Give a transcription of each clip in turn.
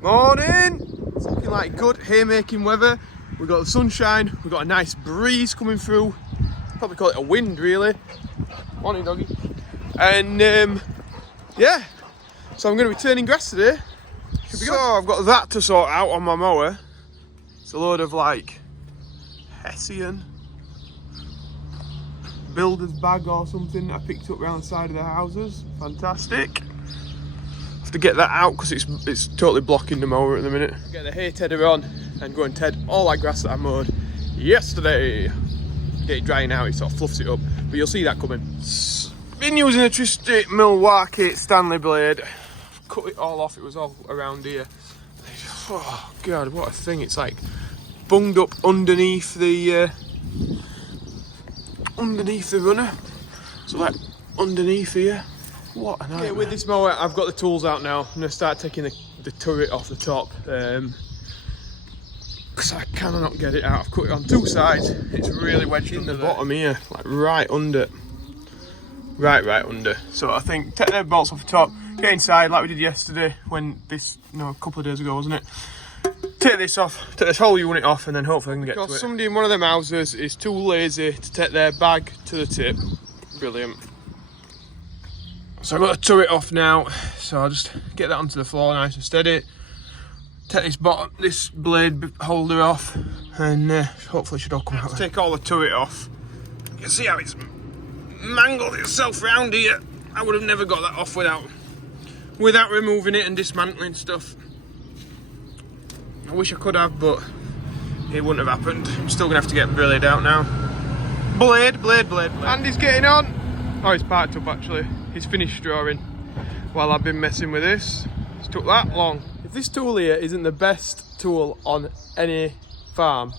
Morning! It's looking like good haymaking weather. We've got the sunshine, we've got a nice breeze coming through. Probably call it a wind, really. Morning, doggy. And yeah, so I'm going to be turning grass today. Should be good. I've got that to sort out on my mower. It's a load of like Hessian builder's bag or something I picked up around the side of the houses. Fantastic. Have to get that out because it's totally blocking the mower at the minute. Get the hay tedder on and go and ted all that grass that I mowed yesterday. Get it drying out, it sort of fluffs it up, but you'll see that coming. Been using a trusty Milwaukee Stanley blade. Cut it all off, it was all around here. Oh god, what a thing. It's like bunged up underneath the runner. So like underneath here. What a nightmare. Okay, with this mower, I've got the tools out now. I'm going to start taking the turret off the top. Because I cannot get it out. I've cut it on two sides. It's really wedged in the bottom here. Like right under. Right under. So I think take the bolts off the top. Get inside like we did yesterday when a couple of days ago, wasn't it? Take this off. Take this whole unit off and then hopefully I can get to it. Somebody in one of them houses is too lazy to take their bag to the tip. Brilliant. So I've got the turret off now, so I'll just get that onto the floor nice and steady. Take this blade holder off, and hopefully it should all come out. Take all the turret off. You can see how it's mangled itself around here. I would have never got that off without removing it and dismantling stuff. I wish I could have, but it wouldn't have happened. I'm still gonna have to get blade out now. Blade. Andy's getting on. Oh, he's parked up actually. He's finished drawing while I've been messing with this. It's took that long. If this tool here isn't the best tool on any farm,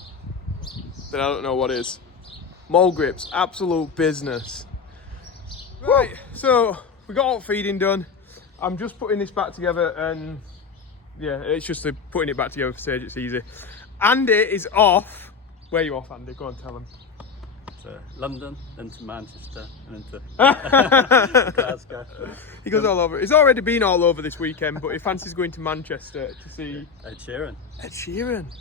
then I don't know what is. Mole grips, absolute business. Right, so we got all feeding done. I'm just putting this back together and yeah, it's just putting it back together for stage, it's easy. Andy is off. Where are you off, Andy? Go on, tell him. To London, then to Manchester, and then to Glasgow. He goes all over. He's already been all over this weekend, but he fancies going to Manchester to see Ed Sheeran. Ed Sheeran,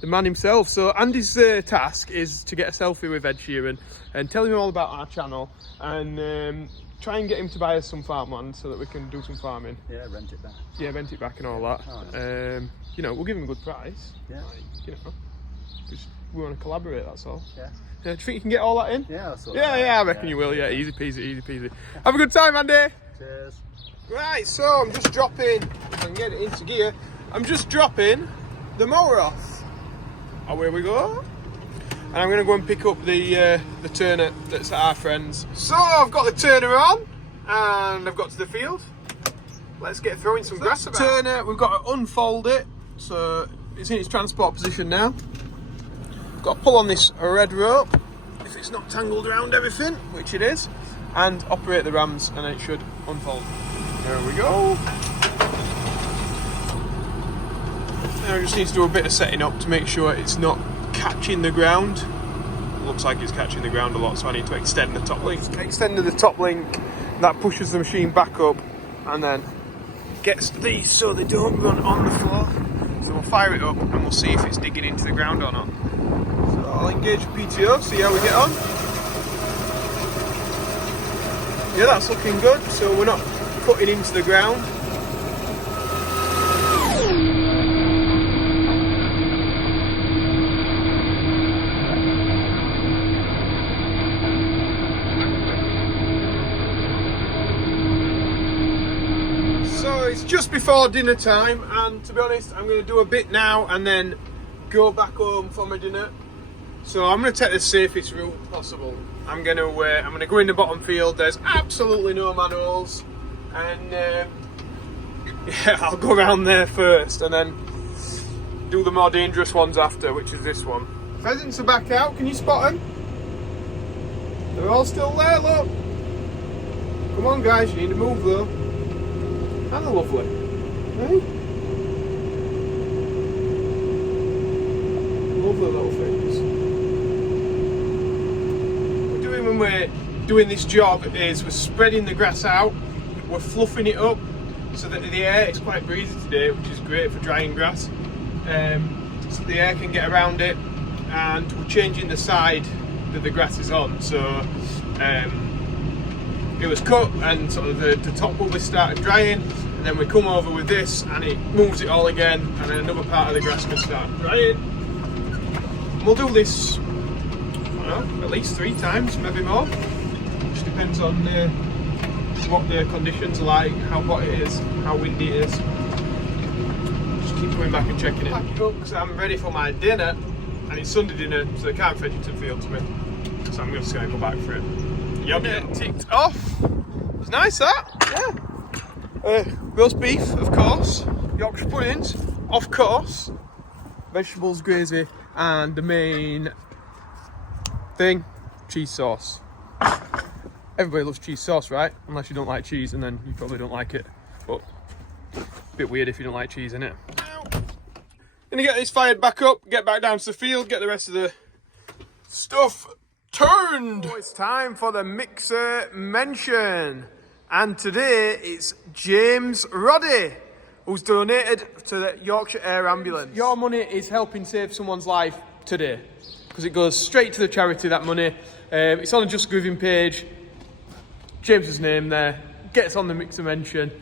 the man himself. So Andy's task is to get a selfie with Ed Sheeran and tell him all about our channel and try and get him to buy us some farmland so that we can do some farming. Yeah, rent it back. Yeah, rent it back and all that. Oh, yeah. You know, we'll give him a good price. Yeah. Like, you know, just, we want to collaborate, that's all. Yeah. Do you think you can get all that in? Yeah, that's all. Yeah, I reckon you will. Yeah, easy peasy. Have a good time, Andy. Cheers. Right, so I'm just dropping. If I can get it into gear, I'm just dropping the mower off. Away we go. And I'm going to go and pick up the turner that's at our friend's. So I've got the turner on, and I've got to the field. Let's get throwing some grass about. Turner, we've got to unfold it, so it's in its transport position now. Got to pull on this red rope if it's not tangled around everything, which it is, and operate the rams and it should unfold. There we go. Now it just needs to do a bit of setting up to make sure it's not catching the ground. Looks like it's catching the ground a lot, so I need to extend the top link. Extending the top link, that pushes the machine back up and then gets these so they don't run on the floor. So we'll fire it up and we'll see if it's digging into the ground or not. So I'll engage the PTO, see how we get on. Yeah, that's looking good, so we're not cutting into the ground. So it's just before dinner time, and to be honest, I'm going to do a bit now and then go back home for my dinner. So I'm going to take the safest route possible. I'm going to go in the bottom field. There's absolutely no manholes, and yeah, I'll go around there first and then do the more dangerous ones after, which is this one. Pheasants are back out. Can you spot them? They're all still there. Look. Come on, guys. You need to move though. And they're lovely. Right? Lovely little things. What we're doing when we're doing this job is we're spreading the grass out, we're fluffing it up, so that the air is quite breezy today, which is great for drying grass. So the air can get around it, and we're changing the side that the grass is on. So it was cut, and sort of the top will be started drying, and then we come over with this, and it moves it all again, and then another part of the grass can start drying. And we'll do this, I don't know, at least 3 times, maybe more. Just depends on what the conditions are like, how hot it is, how windy it is. Just keep coming back and checking it. Pack it up because I'm ready for my dinner, and it's Sunday dinner, so they can't fetch it to the field to me. So I'm just going to go back for it. Yummy. Ticked off. It was nice, that. Yeah. Roast beef, of course. Yorkshire puddings, of course. Vegetables, gravy, and the main thing, cheese sauce. Everybody loves cheese sauce, right? Unless you don't like cheese, and then you probably don't like it. But a bit weird if you don't like cheese, innit? Gonna get this fired back up, get back down to the field, get the rest of the stuff turned. Oh, it's time for the mixer mention. And today it's James Roddy, who's donated to the Yorkshire Air Ambulance. Your money is helping save someone's life today, because it goes straight to the charity, that money. It's on a Just Giving page. James's name there gets on the mixer mention,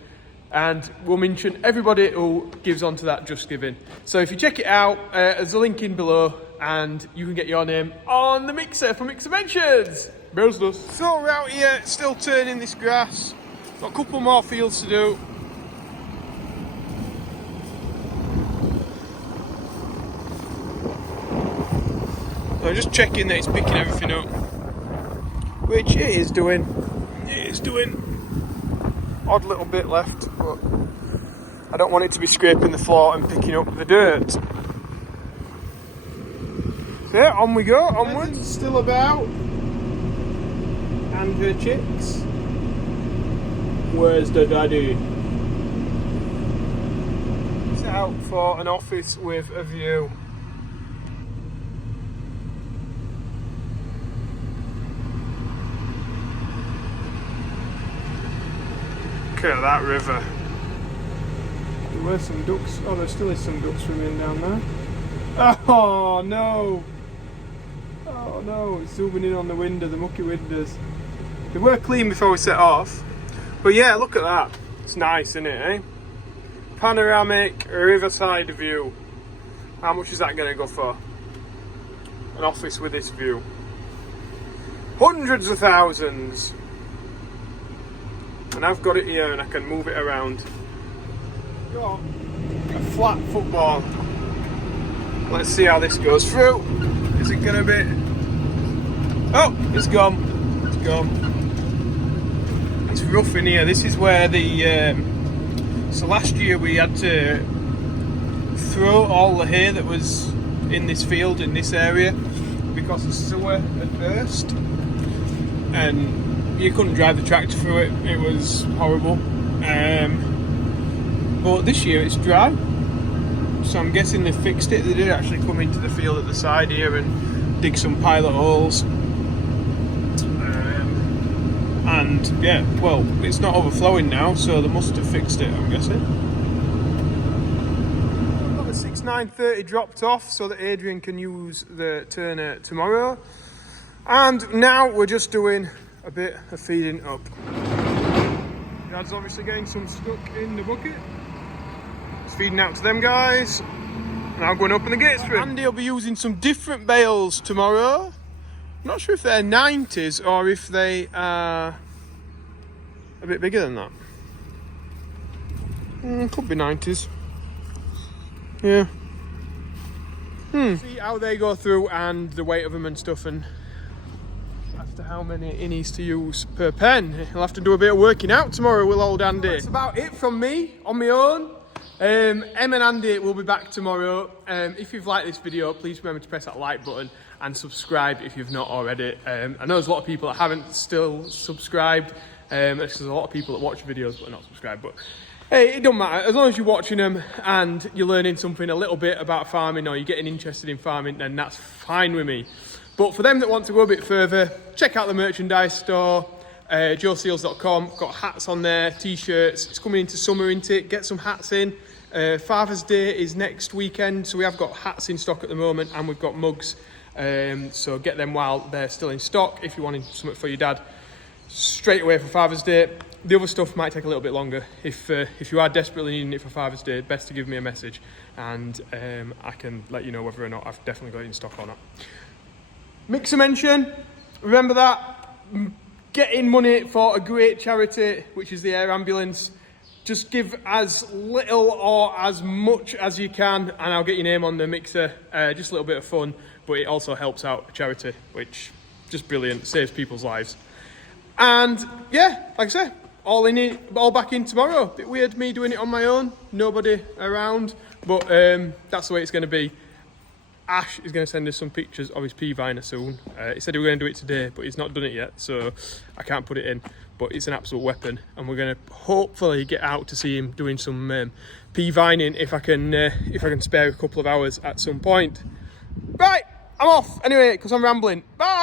and we'll mention everybody who gives onto that Just Giving. So if you check it out, there's a link in below, and you can get your name on the mixer for mixer mentions. Business. So we're out here still turning this grass. Got a couple more fields to do. I'm just checking that it's picking everything up, which it is doing. It is doing. Odd little bit left, but I don't want it to be scraping the floor and picking up the dirt. So yeah, on we go, onwards. Still about. And her chicks. Where's the daddy? Set out for an office with a view. Look at that river. There were some ducks. Oh, there still is some ducks swimming down there. Oh no! Oh no, it's zooming in on the window, the mucky windows. They were clean before we set off. But yeah, look at that. It's nice, isn't it, eh? Panoramic riverside view. How much is that going to go for? An office with this view. Hundreds of thousands. And I've got it here and I can move it around. Got a flat football. Let's see how this goes through. Is it going to be... Oh, it's gone. It's gone. It's rough in here. This is where the... So last year we had to throw all the hay that was in this field, in this area, because the sewer had burst. And you couldn't drive the tractor through it. It was horrible. But this year it's dry. So I'm guessing they fixed it. They did actually come into the field at the side here and dig some pilot holes. And yeah, well, it's not overflowing now, so they must have fixed it, I'm guessing. I've got the 6930 dropped off so that Adrian can use the turner tomorrow. And now we're just doing a bit of feeding up. Dad's obviously getting some stuck in the bucket. It's feeding out to them guys. Now going to open the gates for him. Andy will be using some different bales tomorrow. I'm not sure if they're 90s or if they are a bit bigger than that. Could be 90s. Yeah. See how they go through and the weight of them and stuff, and after how many he needs to use per pen. He'll have to do a bit of working out tomorrow with old Andy. That's about it from me on my own. Em and Andy will be back tomorrow. If you've liked this video, please remember to press that like button and subscribe if you've not already. I know there's a lot of people that haven't still subscribed. There's a lot of people that watch videos but are not subscribed. But hey, it don't matter. As long as you're watching them and you're learning something a little bit about farming, or you're getting interested in farming, then that's fine with me. But for them that want to go a bit further, check out the merchandise store. joeseals.com. Got hats on there, t-shirts. It's coming into summer, isn't it? Get some hats in. Father's Day is next weekend, so we have got hats in stock at the moment, and we've got mugs. So get them while they're still in stock if you're wanting something for your dad straight away for Father's Day. The other stuff might take a little bit longer. If you are desperately needing it for Father's Day, best to give me a message, and I can let you know whether or not I've definitely got it in stock or not. Mixer mention, remember that, getting money for a great charity, which is the air ambulance. Just give as little or as much as you can, and I'll get your name on the mixer. Just a little bit of fun, but it also helps out a charity, which just brilliant, saves people's lives. And yeah, like I say, all back in tomorrow. Bit weird me doing it on my own, nobody around, but that's the way it's going to be. Ash is going to send us some pictures of his pea viner soon. He said he was going to do it today, but he's not done it yet, so I can't put it in. But it's an absolute weapon, and we're going to hopefully get out to see him doing some pea vining if I can spare a couple of hours at some point. Right, I'm off anyway because I'm rambling. Bye.